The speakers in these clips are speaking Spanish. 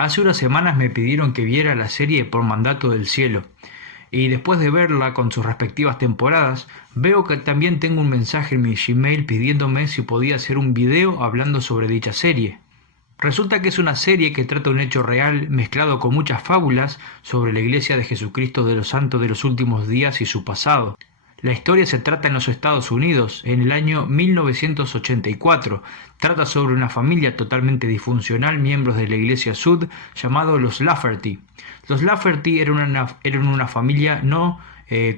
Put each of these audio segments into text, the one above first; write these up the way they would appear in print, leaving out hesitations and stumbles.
Hace unas semanas me pidieron que viera la serie por mandato del cielo, y después de verla con sus respectivas temporadas, veo que también tengo un mensaje en mi Gmail pidiéndome si podía hacer un video hablando sobre dicha serie. Resulta que es una serie que trata un hecho real mezclado con muchas fábulas sobre la Iglesia de Jesucristo de los Santos de los Últimos Días y su pasado. La historia se trata en los Estados Unidos, en el año 1984. Trata sobre una familia totalmente disfuncional, miembros de la Iglesia Sud, llamados los Lafferty. Los Lafferty eran una familia no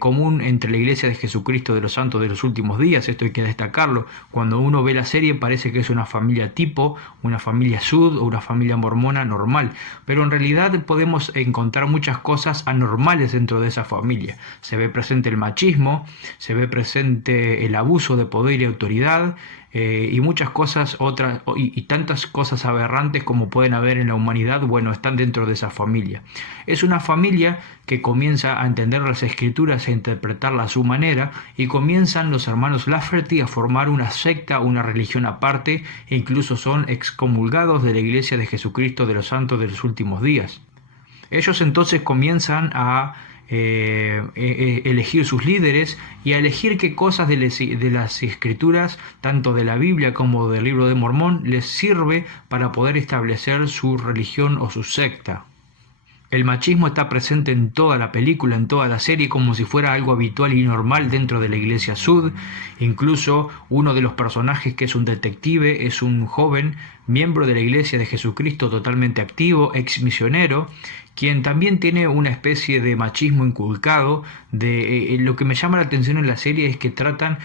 común entre la Iglesia de Jesucristo de los Santos de los Últimos Días. Esto hay que destacarlo. Cuando uno ve la serie parece que es una familia tipo, una familia Sud o una familia mormona normal, pero en realidad podemos encontrar muchas cosas anormales dentro de esa familia. Se ve presente el machismo, se ve presente el abuso de poder y autoridad, y muchas cosas otras y tantas cosas aberrantes como pueden haber en la humanidad, bueno, están dentro de esa familia. Es una familia que comienza a entender las escrituras e interpretarlas a su manera, y comienzan los hermanos Lafferty a formar una secta, una religión aparte, e incluso son excomulgados de la Iglesia de Jesucristo de los Santos de los Últimos Días. Ellos entonces comienzan a elegir sus líderes y a elegir qué cosas de las escrituras, tanto de la Biblia como del libro de Mormón, les sirve para poder establecer su religión o su secta. El machismo está presente en toda la película, en toda la serie, como si fuera algo habitual y normal dentro de la Iglesia Sud. Incluso uno de los personajes, que es un detective, es un joven miembro de la Iglesia de Jesucristo totalmente activo, ex misionero, quien también tiene una especie de machismo inculcado. Lo que me llama la atención en la serie es que tratan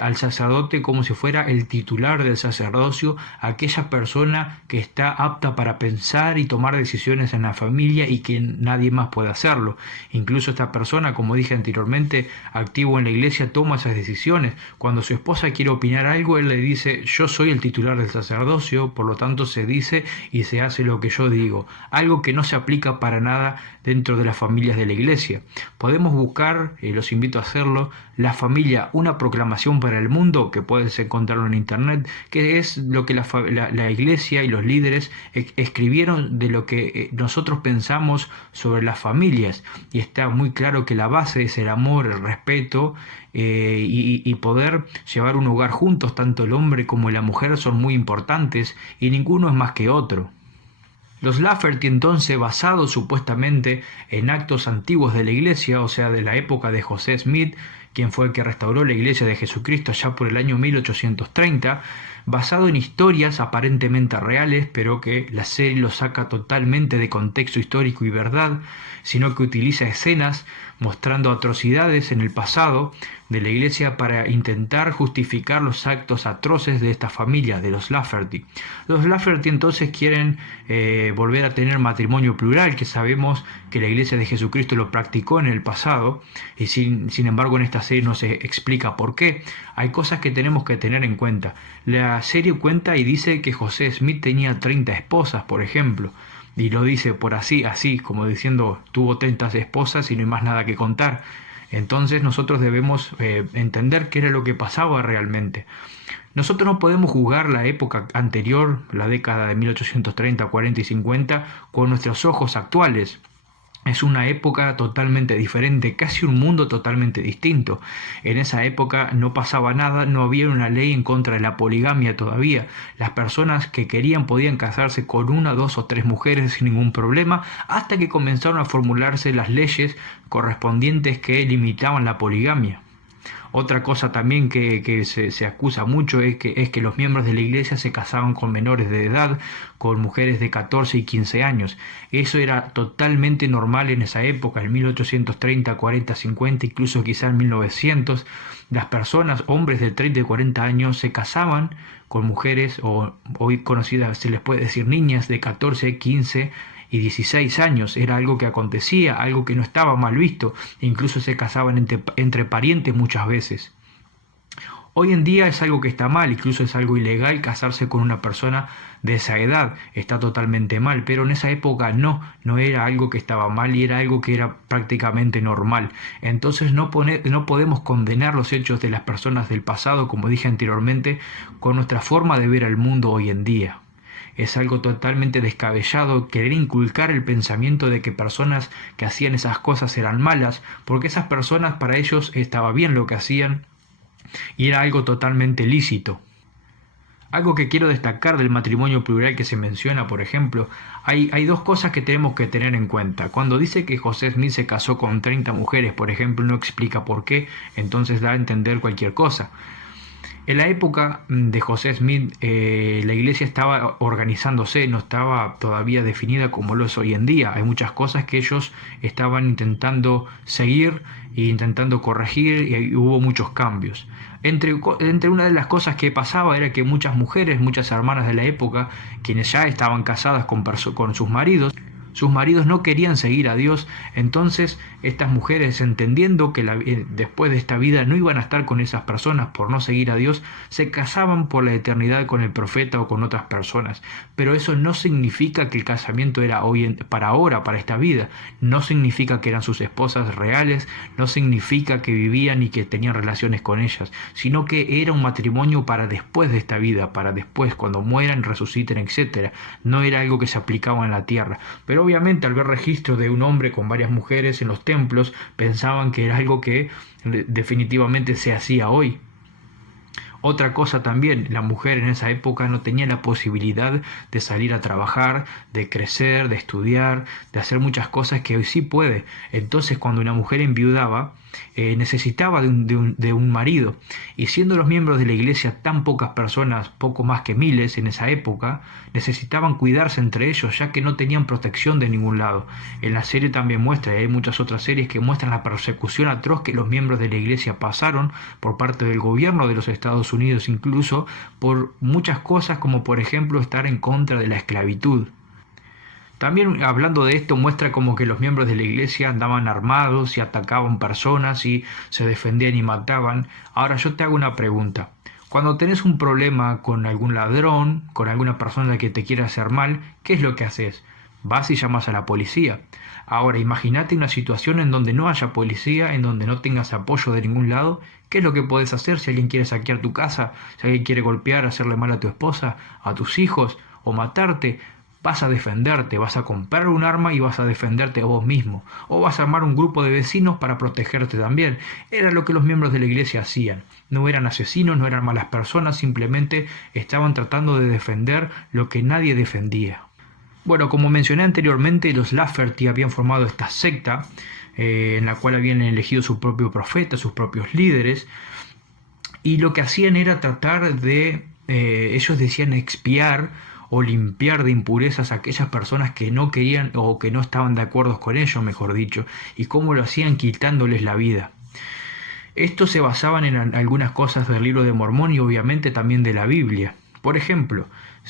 al sacerdote como si fuera el titular del sacerdocio, aquella persona que está apta para pensar y tomar decisiones en la familia y que nadie más puede hacerlo. Incluso esta persona, como dije anteriormente, activo en la iglesia, toma esas decisiones. Cuando su esposa quiere opinar algo, él le dice: yo soy el titular del sacerdocio, por lo tanto se dice y se hace lo que yo digo. Algo que no se aplica para nada dentro de las familias de la iglesia. Podemos buscar, los invito a hacerlo, La familia, una proclamación para el mundo, que puedes encontrarlo en internet, que es lo que la iglesia y los líderes escribieron de lo que nosotros pensamos sobre las familias, y está muy claro que la base es el amor, el respeto, y poder llevar un hogar juntos. Tanto el hombre como la mujer son muy importantes y ninguno es más que otro. Los Lafferty, entonces, basados supuestamente en actos antiguos de la iglesia, o sea, de la época de José Smith, quien fue el que restauró la iglesia de Jesucristo allá por el año 1830, basado en historias aparentemente reales, pero que la serie lo saca totalmente de contexto histórico y verdad, sino que utiliza escenas mostrando atrocidades en el pasado de la iglesia para intentar justificar los actos atroces de esta familia, de los Lafferty. Los Lafferty entonces quieren volver a tener matrimonio plural, que sabemos que la iglesia de Jesucristo lo practicó en el pasado, y sin embargo en esta serie no se explica por qué. Hay cosas que tenemos que tener en cuenta. La serie cuenta y dice que José Smith tenía 30 esposas, por ejemplo, y lo dice por así, como diciendo: tuvo 30 esposas y no hay más nada que contar. Entonces nosotros debemos entender qué era lo que pasaba realmente. Nosotros no podemos juzgar la época anterior, la década de 1830, 40 y 50, con nuestros ojos actuales. Es una época totalmente diferente, casi un mundo totalmente distinto. En esa época no pasaba nada, no había una ley en contra de la poligamia todavía. Las personas que querían podían casarse con una, dos o tres mujeres sin ningún problema, hasta que comenzaron a formularse las leyes correspondientes que limitaban la poligamia. Otra cosa también que se acusa mucho es que los miembros de la iglesia se casaban con menores de edad, con mujeres de 14 y 15 años. Eso era totalmente normal en esa época, en 1830, 40, 50, incluso quizá en 1900. Las personas, hombres de 30 y 40 años, se casaban con mujeres, o hoy conocidas, se les puede decir, niñas de 14, 15 y 16 años. Era algo que acontecía, algo que no estaba mal visto, e incluso se casaban entre parientes muchas veces. Hoy en día es algo que está mal, incluso es algo ilegal casarse con una persona de esa edad, está totalmente mal, pero en esa época no era algo que estaba mal y era algo que era prácticamente normal. Entonces no podemos condenar los hechos de las personas del pasado, como dije anteriormente, con nuestra forma de ver al mundo hoy en día. Es algo totalmente descabellado querer inculcar el pensamiento de que personas que hacían esas cosas eran malas, porque esas personas, para ellos estaba bien lo que hacían y era algo totalmente lícito. Algo que quiero destacar del matrimonio plural que se menciona, por ejemplo, hay dos cosas que tenemos que tener en cuenta. Cuando dice que José Smith se casó con 30 mujeres, por ejemplo, no explica por qué, entonces da a entender cualquier cosa. En la época de José Smith, la iglesia estaba organizándose, no estaba todavía definida como lo es hoy en día. Hay muchas cosas que ellos estaban intentando seguir e intentando corregir y hubo muchos cambios. Entre una de las cosas que pasaba era que muchas mujeres, muchas hermanas de la época, quienes ya estaban casadas con sus maridos no querían seguir a Dios, entonces estas mujeres, entendiendo que después de esta vida no iban a estar con esas personas por no seguir a Dios, se casaban por la eternidad con el profeta o con otras personas. Pero eso no significa que el casamiento era para ahora, para esta vida. No significa que eran sus esposas reales, no significa que vivían y que tenían relaciones con ellas, sino que era un matrimonio para después de esta vida, para después, cuando mueran, resuciten, etc. No era algo que se aplicaba en la tierra. Pero obviamente al ver registros de un hombre con varias mujeres en los templos, pensaban que era algo que definitivamente se hacía hoy. Otra cosa también, la mujer en esa época no tenía la posibilidad de salir a trabajar, de crecer, de estudiar, de hacer muchas cosas que hoy sí puede. Entonces cuando una mujer enviudaba, necesitaba de un marido. Y siendo los miembros de la iglesia tan pocas personas, poco más que miles en esa época, necesitaban cuidarse entre ellos, ya que no tenían protección de ningún lado. En la serie también muestra, y hay muchas otras series que muestran la persecución atroz que los miembros de la iglesia pasaron por parte del gobierno de los Estados Unidos, incluso por muchas cosas como por ejemplo estar en contra de la esclavitud. También hablando de esto muestra como que los miembros de la iglesia andaban armados y atacaban personas y se defendían y mataban. Ahora yo te hago una pregunta. Cuando tenés un problema con algún ladrón, con alguna persona que te quiera hacer mal, ¿qué es lo que haces? Vas y llamas a la policía. Ahora imagínate una situación en donde no haya policía, en donde no tengas apoyo de ningún lado. ¿Qué es lo que podés hacer si alguien quiere saquear tu casa, si alguien quiere golpear, hacerle mal a tu esposa, a tus hijos o matarte? Vas a defenderte, vas a comprar un arma y vas a defenderte a vos mismo. O vas a armar un grupo de vecinos para protegerte también. Era lo que los miembros de la iglesia hacían. No eran asesinos, no eran malas personas, simplemente estaban tratando de defender lo que nadie defendía. Bueno, como mencioné anteriormente, los Lafferty habían formado esta secta en la cual habían elegido su propio profeta, sus propios líderes, y lo que hacían era tratar de, ellos decían, expiar o limpiar de impurezas a aquellas personas que no querían o que no estaban de acuerdo con ellos, mejor dicho, y cómo lo hacían quitándoles la vida. Estos se basaban en algunas cosas del libro de Mormón y obviamente también de la Biblia. Por ejemplo,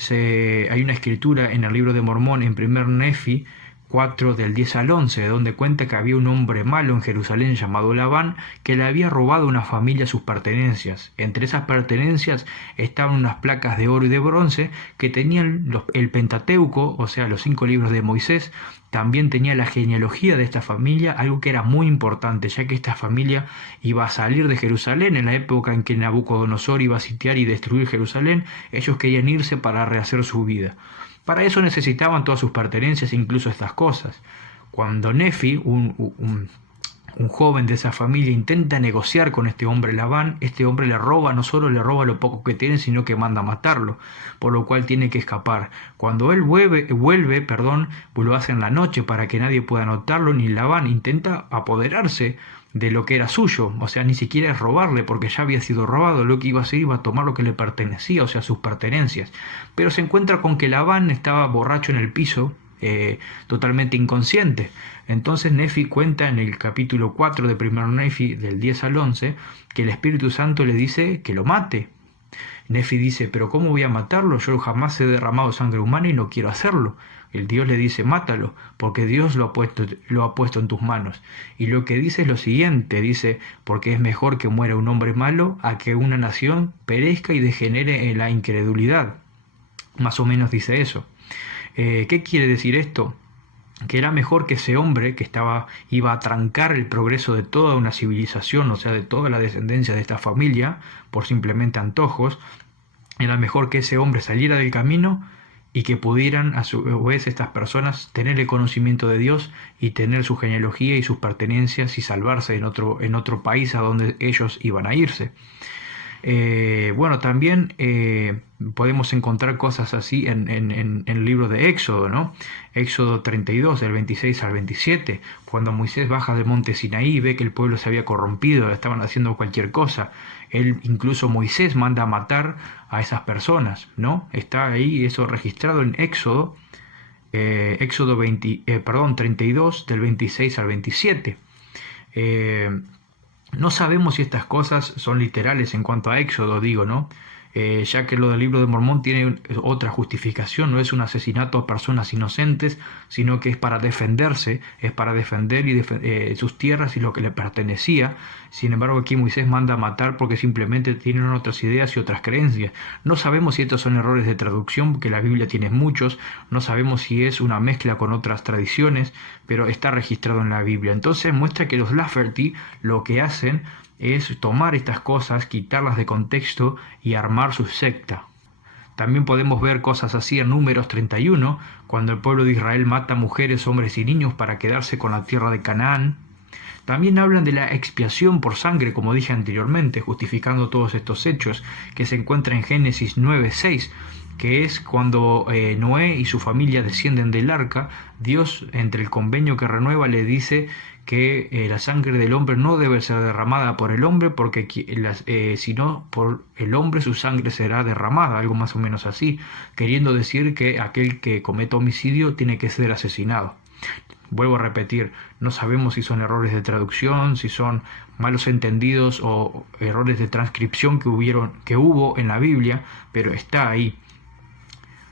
hay una escritura en el libro de Mormón en 1 Nefi 4 del 10 al 11, donde cuenta que había un hombre malo en Jerusalén llamado Labán que le había robado a una familia sus pertenencias. Entre esas pertenencias estaban unas placas de oro y de bronce que tenían el Pentateuco, o sea, los 5 libros de Moisés. También tenía la genealogía de esta familia, algo que era muy importante, ya que esta familia iba a salir de Jerusalén en la época en que Nabucodonosor iba a sitiar y destruir Jerusalén. Ellos querían irse para rehacer su vida. Para eso necesitaban todas sus pertenencias, incluso estas cosas. Cuando Nefi, un joven de esa familia, intenta negociar con este hombre Labán, este hombre le roba, no solo le roba lo poco que tiene, sino que manda a matarlo, por lo cual tiene que escapar. Cuando él vuelve, lo hace en la noche para que nadie pueda notarlo, ni Labán intenta apoderarse de lo que era suyo, o sea, ni siquiera es robarle porque ya había sido robado. Lo que iba a hacer, iba a tomar lo que le pertenecía, o sea, sus pertenencias. Pero se encuentra con que Labán estaba borracho en el piso, totalmente inconsciente. Entonces Nefi cuenta en el capítulo 4 de 1 Nefi del 10 al 11 que el Espíritu Santo le dice que lo mate. Nefi dice, pero ¿cómo voy a matarlo? Yo jamás he derramado sangre humana y no quiero hacerlo. El Dios le dice, mátalo, porque Dios lo ha puesto en tus manos. Y lo que dice es lo siguiente, dice, porque es mejor que muera un hombre malo a que una nación perezca y degenere en la incredulidad. Más o menos dice eso. ¿Qué quiere decir esto? Que era mejor que ese hombre que iba a trancar el progreso de toda una civilización, o sea, de toda la descendencia de esta familia, por simplemente antojos. Era mejor que ese hombre saliera del camino y que pudieran a su vez estas personas tener el conocimiento de Dios y tener su genealogía y sus pertenencias y salvarse en otro país a donde ellos iban a irse. Bueno, también podemos encontrar cosas así en el libro de Éxodo, ¿no? Éxodo 32, del 26 al 27, cuando Moisés baja del monte Sinaí y ve que el pueblo se había corrompido, estaban haciendo cualquier cosa. Incluso Moisés manda a matar a esas personas, ¿no? Está ahí eso registrado en Éxodo, Éxodo 32, del 26 al 27. No sabemos si estas cosas son literales en cuanto a Éxodo, digo, ¿no? Ya que lo del libro de Mormón tiene otra justificación, no es un asesinato a personas inocentes, sino que es para defenderse, es para defender sus tierras y lo que le pertenecía. Sin embargo, aquí Moisés manda a matar porque simplemente tienen otras ideas y otras creencias. No sabemos si estos son errores de traducción, porque la Biblia tiene muchos, no sabemos si es una mezcla con otras tradiciones, pero está registrado en la Biblia. Entonces muestra que los Lafferty lo que hacen es tomar estas cosas, quitarlas de contexto y armar su secta. También podemos ver cosas así en Números 31, cuando el pueblo de Israel mata mujeres, hombres y niños para quedarse con la tierra de Canaán. También hablan de la expiación por sangre, como dije anteriormente, justificando todos estos hechos, que se encuentra en Génesis 9:6, que es cuando Noé y su familia descienden del arca. Dios, entre el convenio que renueva, le dice que la sangre del hombre no debe ser derramada por el hombre, porque sino por el hombre su sangre será derramada, algo más o menos así, queriendo decir que aquel que cometa homicidio tiene que ser asesinado. Vuelvo a repetir, no sabemos si son errores de traducción, si son malos entendidos o errores de transcripción que hubo en la Biblia, pero está ahí.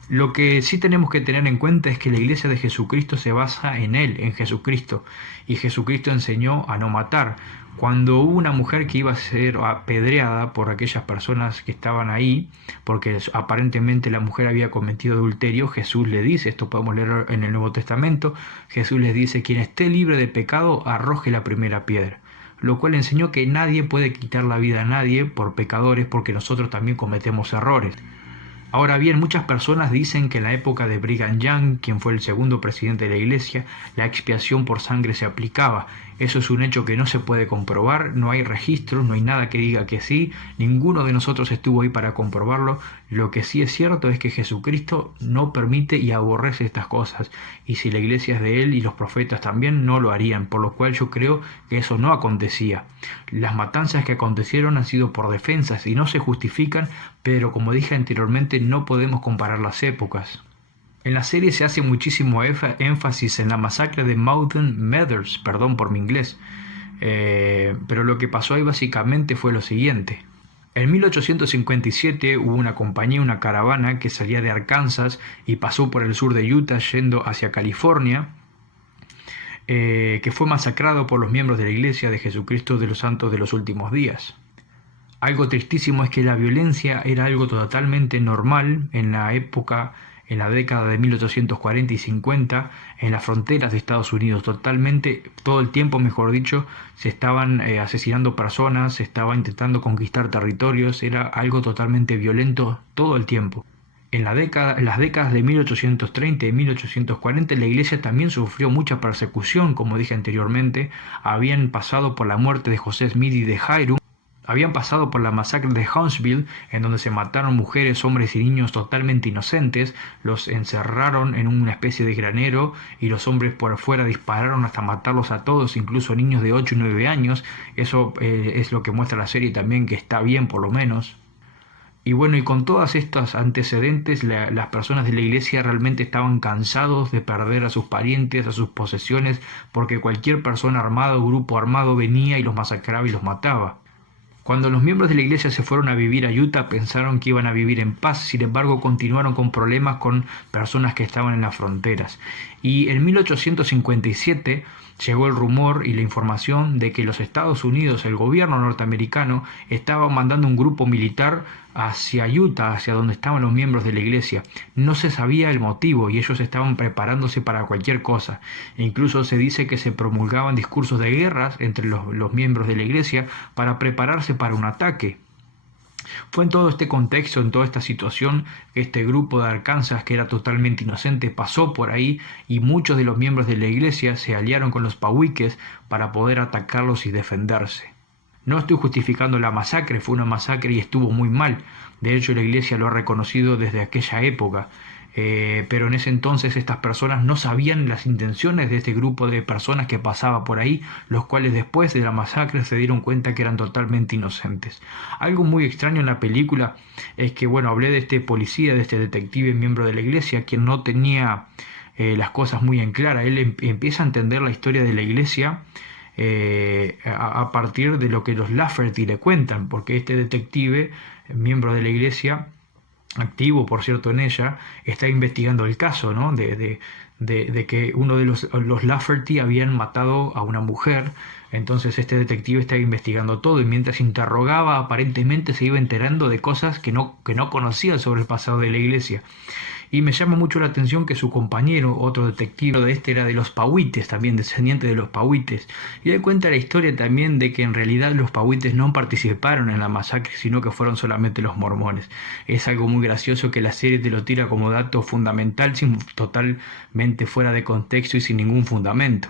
Lo que sí tenemos que tener en cuenta es que la iglesia de Jesucristo se basa en Él, en Jesucristo, y Jesucristo enseñó a no matar. Cuando hubo una mujer que iba a ser apedreada por aquellas personas que estaban ahí, porque aparentemente la mujer había cometido adulterio, Jesús le dice, esto podemos leer en el Nuevo Testamento, Jesús les dice: quien esté libre de pecado, arroje la primera piedra. Lo cual enseñó que nadie puede quitar la vida a nadie por pecadores, porque nosotros también cometemos errores. Ahora bien, muchas personas dicen que en la época de Brigham Young, quien fue el segundo presidente de la iglesia, la expiación por sangre se aplicaba. Eso es un hecho que no se puede comprobar, no hay registros, no hay nada que diga que sí, ninguno de nosotros estuvo ahí para comprobarlo. Lo que sí es cierto es que Jesucristo no permite y aborrece estas cosas, y si la iglesia es de Él y los profetas también, no lo harían, por lo cual yo creo que eso no acontecía. Las matanzas que acontecieron han sido por defensas y no se justifican, pero como dije anteriormente, no podemos comparar las épocas. En la serie se hace muchísimo énfasis en la masacre de Mountain Meadows, perdón por mi inglés, pero lo que pasó ahí básicamente fue lo siguiente. En 1857 hubo una caravana que salía de Arkansas y pasó por el sur de Utah yendo hacia California, que fue masacrado por los miembros de la Iglesia de Jesucristo de los Santos de los Últimos Días. Algo tristísimo es que la violencia era algo totalmente normal en la época, en la década de 1840 y 50, en las fronteras de Estados Unidos. Totalmente, todo el tiempo, mejor dicho, se estaban asesinando personas, se estaba intentando conquistar territorios, era algo totalmente violento todo el tiempo. En las décadas de 1830 y 1840 la iglesia también sufrió mucha persecución, como dije anteriormente. Habían pasado por la muerte de José Smith y de Hyrum. Habían pasado por la masacre de Huntsville, en donde se mataron mujeres, hombres y niños totalmente inocentes, los encerraron en una especie de granero y los hombres por afuera dispararon hasta matarlos a todos, incluso niños de 8 y 9 años. Eso es lo que muestra la serie también, que está bien por lo menos. Y bueno, y con todos estos antecedentes, las personas de la iglesia realmente estaban cansados de perder a sus parientes, a sus posesiones, porque cualquier persona armada o grupo armado venía y los masacraba y los mataba. Cuando los miembros de la iglesia se fueron a vivir a Utah, pensaron que iban a vivir en paz, sin embargo continuaron con problemas con personas que estaban en las fronteras. Y en 1857 llegó el rumor y la información de que los Estados Unidos, el gobierno norteamericano, estaba mandando un grupo militar hacia Utah, hacia donde estaban los miembros de la iglesia. No se sabía el motivo y ellos estaban preparándose para cualquier cosa. E incluso se dice que se promulgaban discursos de guerras entre los miembros de la iglesia para prepararse para un ataque. Fue en todo este contexto, en toda esta situación, que este grupo de Arkansas, que era totalmente inocente, pasó por ahí y muchos de los miembros de la iglesia se aliaron con los Pauiques para poder atacarlos y defenderse. No estoy justificando la masacre, fue una masacre y estuvo muy mal. De hecho, la iglesia lo ha reconocido desde aquella época. Pero en ese entonces estas personas no sabían las intenciones de este grupo de personas que pasaba por ahí, los cuales después de la masacre se dieron cuenta que eran totalmente inocentes. Algo muy extraño en la película es que, bueno, hablé de este policía, de este detective miembro de la iglesia, quien no tenía las cosas muy en clara. Él empieza a entender la historia de la iglesia a partir de lo que los Lafferty le cuentan, porque este detective, miembro de la iglesia, activo por cierto en ella, está investigando el caso, ¿no? de que uno de los Lafferty habían matado a una mujer. Entonces este detective está investigando todo y mientras interrogaba aparentemente se iba enterando de cosas que no conocía sobre el pasado de la iglesia. Y me llama mucho la atención que su compañero, otro detective de este, era de los Pauites, también descendiente de los Pauites. Y él cuenta la historia también de que en realidad los Pauites no participaron en la masacre, sino que fueron solamente los mormones. Es algo muy gracioso que la serie te lo tira como dato fundamental, totalmente fuera de contexto y sin ningún fundamento.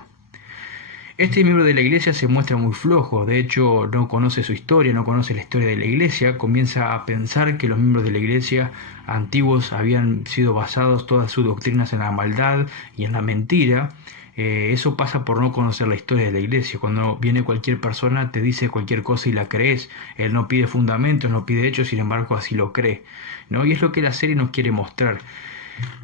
Este miembro de la iglesia se muestra muy flojo, de hecho no conoce su historia, no conoce la historia de la iglesia, comienza a pensar que los miembros de la iglesia antiguos habían sido basados todas sus doctrinas en la maldad y en la mentira. Eso pasa por no conocer la historia de la iglesia. Cuando viene cualquier persona te dice cualquier cosa y la crees. Él no pide fundamentos, no pide hechos, sin embargo así lo cree, ¿no? Y es lo que la serie nos quiere mostrar.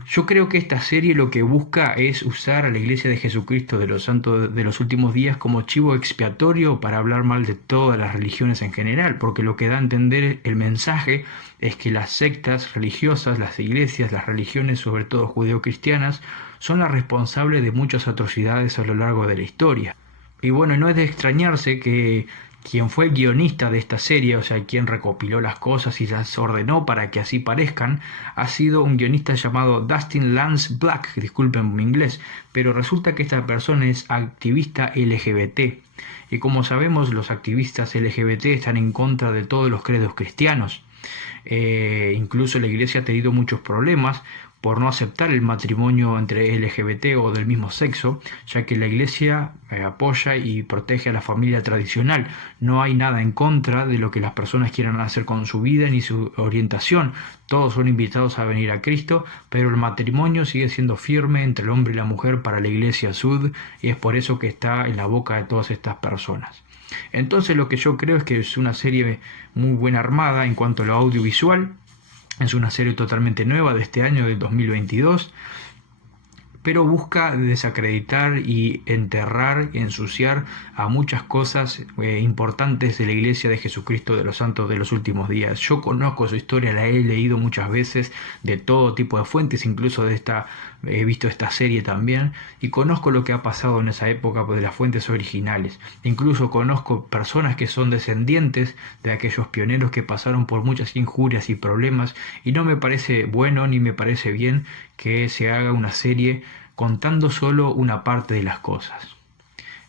Yo creo que esta serie lo que busca es usar a la Iglesia de Jesucristo de los Santos de los Últimos Días como chivo expiatorio para hablar mal de todas las religiones en general, porque lo que da a entender el mensaje es que las sectas religiosas, las iglesias, las religiones, sobre todo judeocristianas, son las responsables de muchas atrocidades a lo largo de la historia. Y bueno, no es de extrañarse que quien fue el guionista de esta serie, o sea, quien recopiló las cosas y las ordenó para que así parezcan, ha sido un guionista llamado Dustin Lance Black, disculpen mi inglés, pero resulta que esta persona es activista LGBT. Y como sabemos, los activistas LGBT están en contra de todos los credos cristianos. Incluso la iglesia ha tenido muchos problemas por no aceptar el matrimonio entre LGBT o del mismo sexo, ya que la iglesia apoya y protege a la familia tradicional. No hay nada en contra de lo que las personas quieran hacer con su vida ni su orientación. Todos son invitados a venir a Cristo, pero el matrimonio sigue siendo firme entre el hombre y la mujer para la iglesia Sud, y es por eso que está en la boca de todas estas personas. Entonces lo que yo creo es que es una serie muy buena armada en cuanto a lo audiovisual. Es una serie totalmente nueva de este año, del 2022, pero busca desacreditar y enterrar y ensuciar a muchas cosas importantes de la Iglesia de Jesucristo de los Santos de los Últimos Días. Yo conozco su historia, la he leído muchas veces de todo tipo de fuentes, incluso he visto esta serie también, y conozco lo que ha pasado en esa época de las fuentes originales. Incluso conozco personas que son descendientes de aquellos pioneros que pasaron por muchas injurias y problemas, y no me parece bueno ni me parece bien que se haga una serie contando solo una parte de las cosas.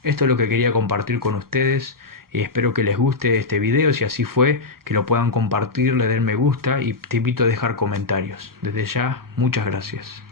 Esto es lo que quería compartir con ustedes y espero que les guste este video. Si así fue, que lo puedan compartir, le den me gusta y te invito a dejar comentarios. Desde ya, muchas gracias.